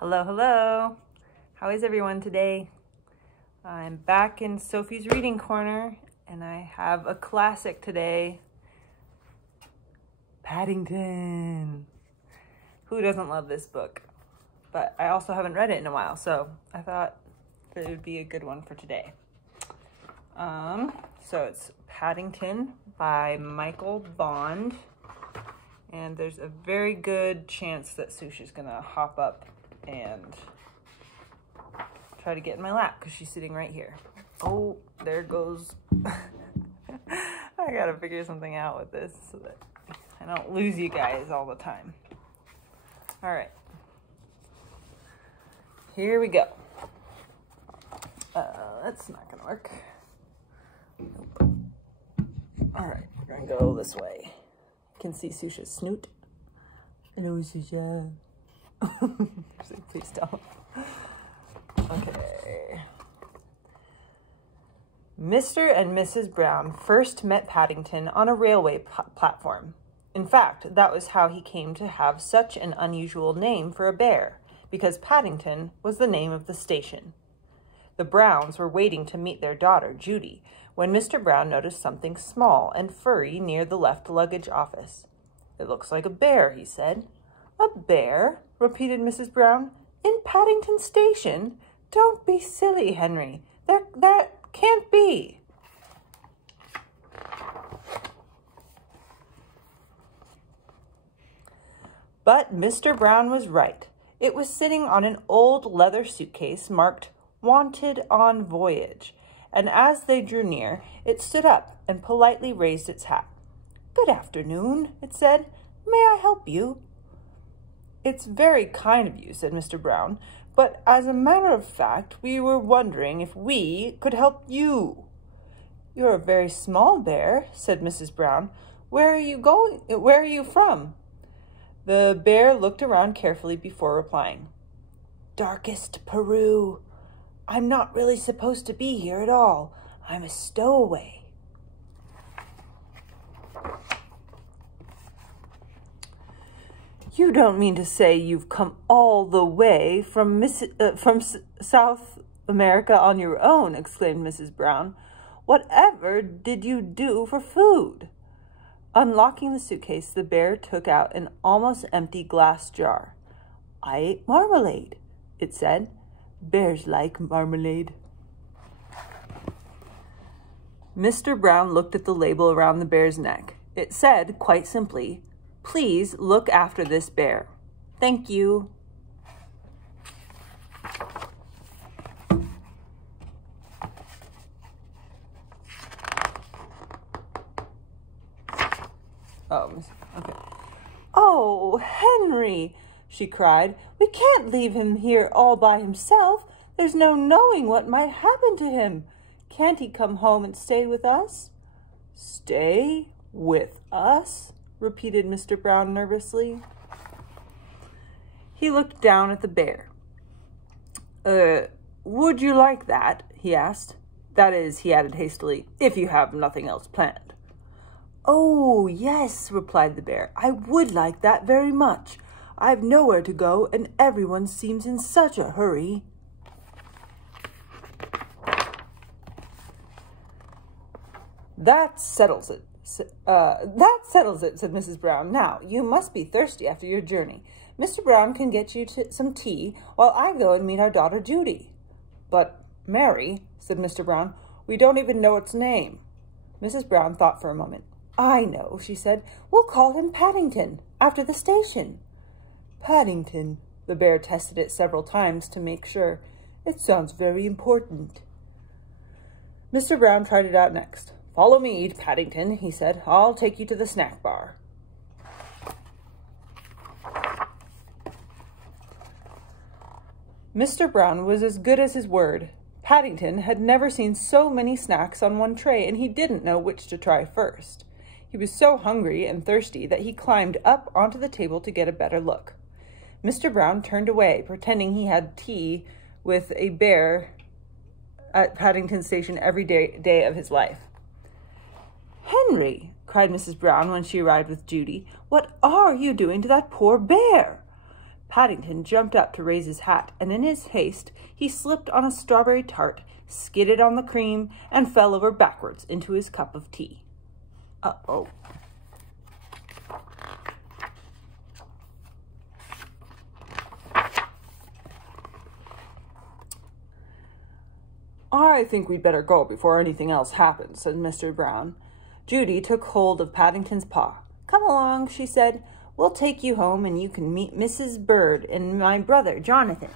Hello, hello. How is everyone today? I'm back in Sophie's Reading Corner, and I have a classic today. Paddington. Who doesn't love this book? But I also haven't read it in a while, so I thought that it would be a good one for today. So it's Paddington by Michael Bond. And there's a very good chance that Sushi's gonna hop up and try to get in my lap because she's sitting right here. Oh, there goes. I gotta figure something out with this so that I don't lose you guys all the time. All right. Here we go. That's not gonna work. Nope. All right, we're gonna go this way. You can see Susha's snoot. Hello, Susha. Please don't. Okay. Mr. and Mrs. Brown first met Paddington on a railway platform. In fact, that was how he came to have such an unusual name for a bear, because Paddington was the name of the station. The Browns were waiting to meet their daughter, Judy, when Mr. Brown noticed something small and furry near the left luggage office. "It looks like a bear," he said. "A bear?" repeated Mrs. Brown. "In Paddington Station? Don't be silly, Henry. That can't be." But Mr. Brown was right. It was sitting on an old leather suitcase marked "Wanted on Voyage," and as they drew near, it stood up and politely raised its hat. "Good afternoon," it said. "May I help you?" "It's very kind of you," said Mr. Brown, "but as a matter of fact, we were wondering if we could help you." "You're a very small bear," said Mrs. Brown. Where are you from?" The bear looked around carefully before replying. "Darkest Peru. I'm not really supposed to be here at all. I'm a stowaway." "You don't mean to say you've come all the way from South America on your own," exclaimed Mrs. Brown. "Whatever did you do for food?" Unlocking the suitcase, the bear took out an almost empty glass jar. "I ate marmalade," it said. "Bears like marmalade." Mr. Brown looked at the label around the bear's neck. It said, quite simply, "Please look after this bear. Thank you." Oh, okay. "Oh, Henry," she cried. "We can't leave him here all by himself. There's no knowing what might happen to him. Can't he come home and stay with us?" "Stay with us?" repeated Mr. Brown nervously. He looked down at the bear. Would you like that?" he asked. "That is," he added hastily, "if you have nothing else planned." "Oh, yes," replied the bear. "I would like that very much. I've nowhere to go, and everyone seems in such a hurry." That settles it, said Mrs. Brown. "Now, you must be thirsty after your journey. Mr. Brown can get you some tea while I go and meet our daughter Judy." "But, Mary," said Mr. Brown, "we don't even know its name." Mrs. Brown thought for a moment. "I know," she said. "We'll call him Paddington, after the station." "Paddington." The bear tested it several times to make sure. "It sounds very important." Mr. Brown tried it out next. "Follow me, Paddington," he said. "I'll take you to the snack bar." Mr. Brown was as good as his word. Paddington had never seen so many snacks on one tray, and he didn't know which to try first. He was so hungry and thirsty that he climbed up onto the table to get a better look. Mr. Brown turned away, pretending he had tea with a bear at Paddington Station every day of his life. "Henry," cried Mrs. Brown when she arrived with Judy, "what are you doing to that poor bear?" Paddington jumped up to raise his hat, and in his haste he slipped on a strawberry tart, skidded on the cream, and fell over backwards into his cup of tea. Uh-oh. "I think we'd better go before anything else happens," said Mr. Brown. Judy took hold of Paddington's paw. "Come along," she said. "We'll take you home, and you can meet Mrs. Bird and my brother, Jonathan."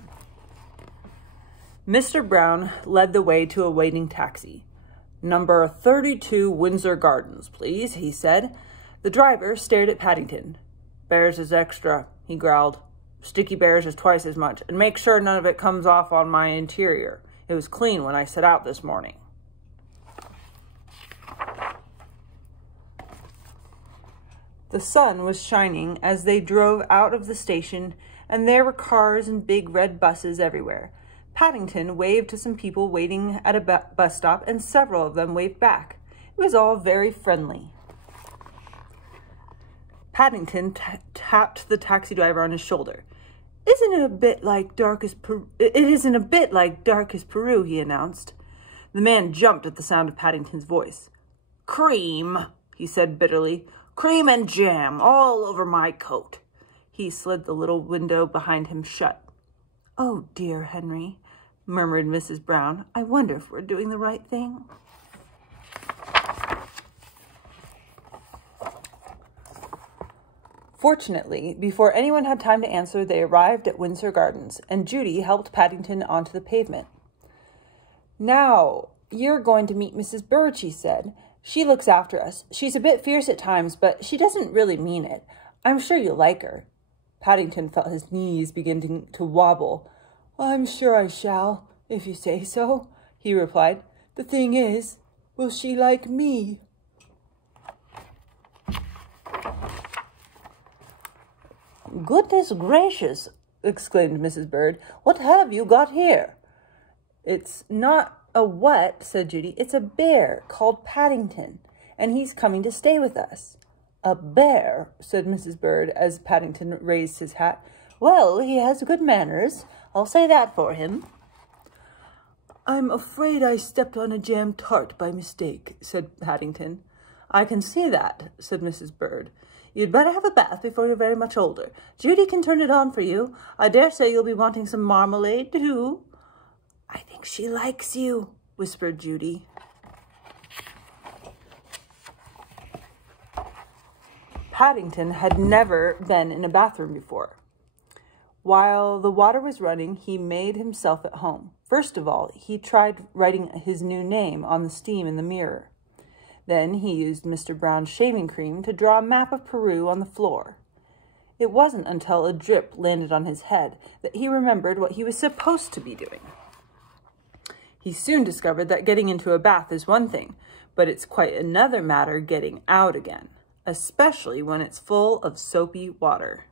Mr. Brown led the way to a waiting taxi. "Number 32 Windsor Gardens, please," he said. The driver stared at Paddington. "Bears is extra," he growled. "Sticky Bears is twice as much, and make sure none of it comes off on my interior. It was clean when I set out this morning." The sun was shining as they drove out of the station, and there were cars and big red buses everywhere. Paddington waved to some people waiting at a bus stop, and several of them waved back. It was all very friendly. Paddington tapped the taxi driver on his shoulder. It isn't a bit like dark as Peru, he announced. The man jumped at the sound of Paddington's voice. "Cream," he said bitterly. "Cream and jam all over my coat." He slid the little window behind him shut. "Oh, dear Henry," murmured Mrs. Brown. "I wonder if we're doing the right thing." Fortunately, before anyone had time to answer, they arrived at Windsor Gardens, and Judy helped Paddington onto the pavement. "Now, you're going to meet Mrs. Bird," she said. "She looks after us. She's a bit fierce at times, but she doesn't really mean it. I'm sure you'll like her." Paddington felt his knees beginning to wobble. "I'm sure I shall, if you say so," he replied. "The thing is, will she like me?" "Goodness gracious!" exclaimed Mrs. Bird. "What have you got here?" "It's not a what," said Judy. "It's a bear called Paddington, and he's coming to stay with us." "A bear," said Mrs. Bird as Paddington raised his hat. "Well, he has good manners. I'll say that for him." "I'm afraid I stepped on a jam tart by mistake," said Paddington. "I can see that," said Mrs. Bird. "You'd better have a bath before you're very much older. Judy can turn it on for you. I dare say you'll be wanting some marmalade, too." "I think she likes you," whispered Judy. Paddington had never been in a bathroom before. While the water was running, he made himself at home. First of all, he tried writing his new name on the steam in the mirror. Then he used Mr. Brown's shaving cream to draw a map of Peru on the floor. It wasn't until a drip landed on his head that he remembered what he was supposed to be doing. He soon discovered that getting into a bath is one thing, but it's quite another matter getting out again, especially when it's full of soapy water.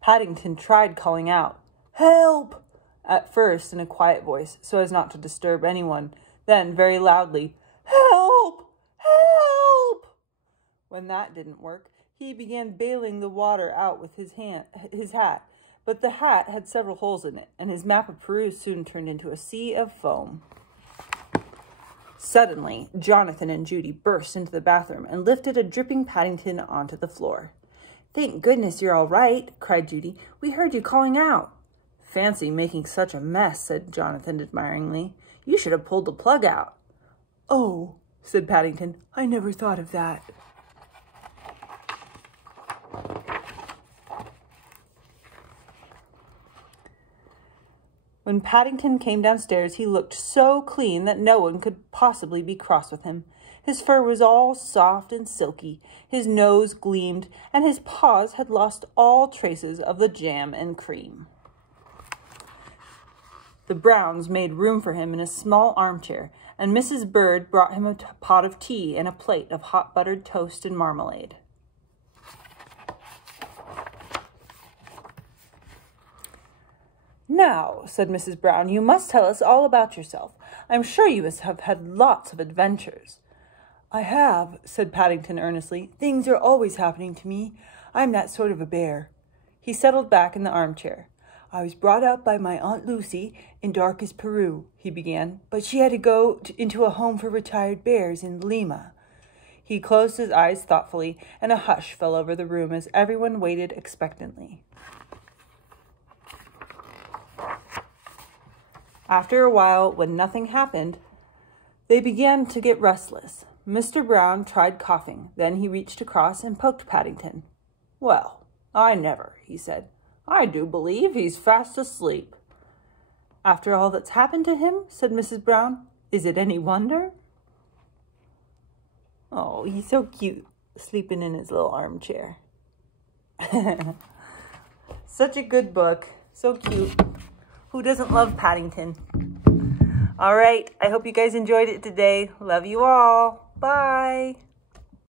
Paddington tried calling out, "Help!" at first in a quiet voice, so as not to disturb anyone, then very loudly, "Help! Help!" When that didn't work, he began bailing the water out with his hat, but the hat had several holes in it, and his map of Peru soon turned into a sea of foam. Suddenly, Jonathan and Judy burst into the bathroom and lifted a dripping Paddington onto the floor. "Thank goodness you're all right," cried Judy. "We heard you calling out." "Fancy making such a mess," said Jonathan admiringly. "You should have pulled the plug out." "Oh," said Paddington, "I never thought of that." When Paddington came downstairs, he looked so clean that no one could possibly be cross with him. His fur was all soft and silky, his nose gleamed, and his paws had lost all traces of the jam and cream. The Browns made room for him in a small armchair, and Mrs. Bird brought him a pot of tea and a plate of hot buttered toast and marmalade. "Now," said Mrs. Brown, "you must tell us all about yourself. I'm sure you must have had lots of adventures." I have, said Paddington earnestly. Things are always happening to me. I'm that sort of a bear. He settled back in the armchair. I was brought up by my Aunt Lucy in darkest Peru, he began, but she had to go into a home for retired bears in Lima. He closed his eyes thoughtfully, and a hush fell over the room as everyone waited expectantly. After a while, when nothing happened, they began to get restless. Mr. Brown tried coughing. Then he reached across and poked Paddington. Well, I never, he said. I do believe he's fast asleep. After all that's happened to him, said Mrs. Brown, is it any wonder? Oh, he's so cute, sleeping in his little armchair. Such a good book. So cute. Who doesn't love Paddington? All right, I hope you guys enjoyed it today. Love you all. Bye.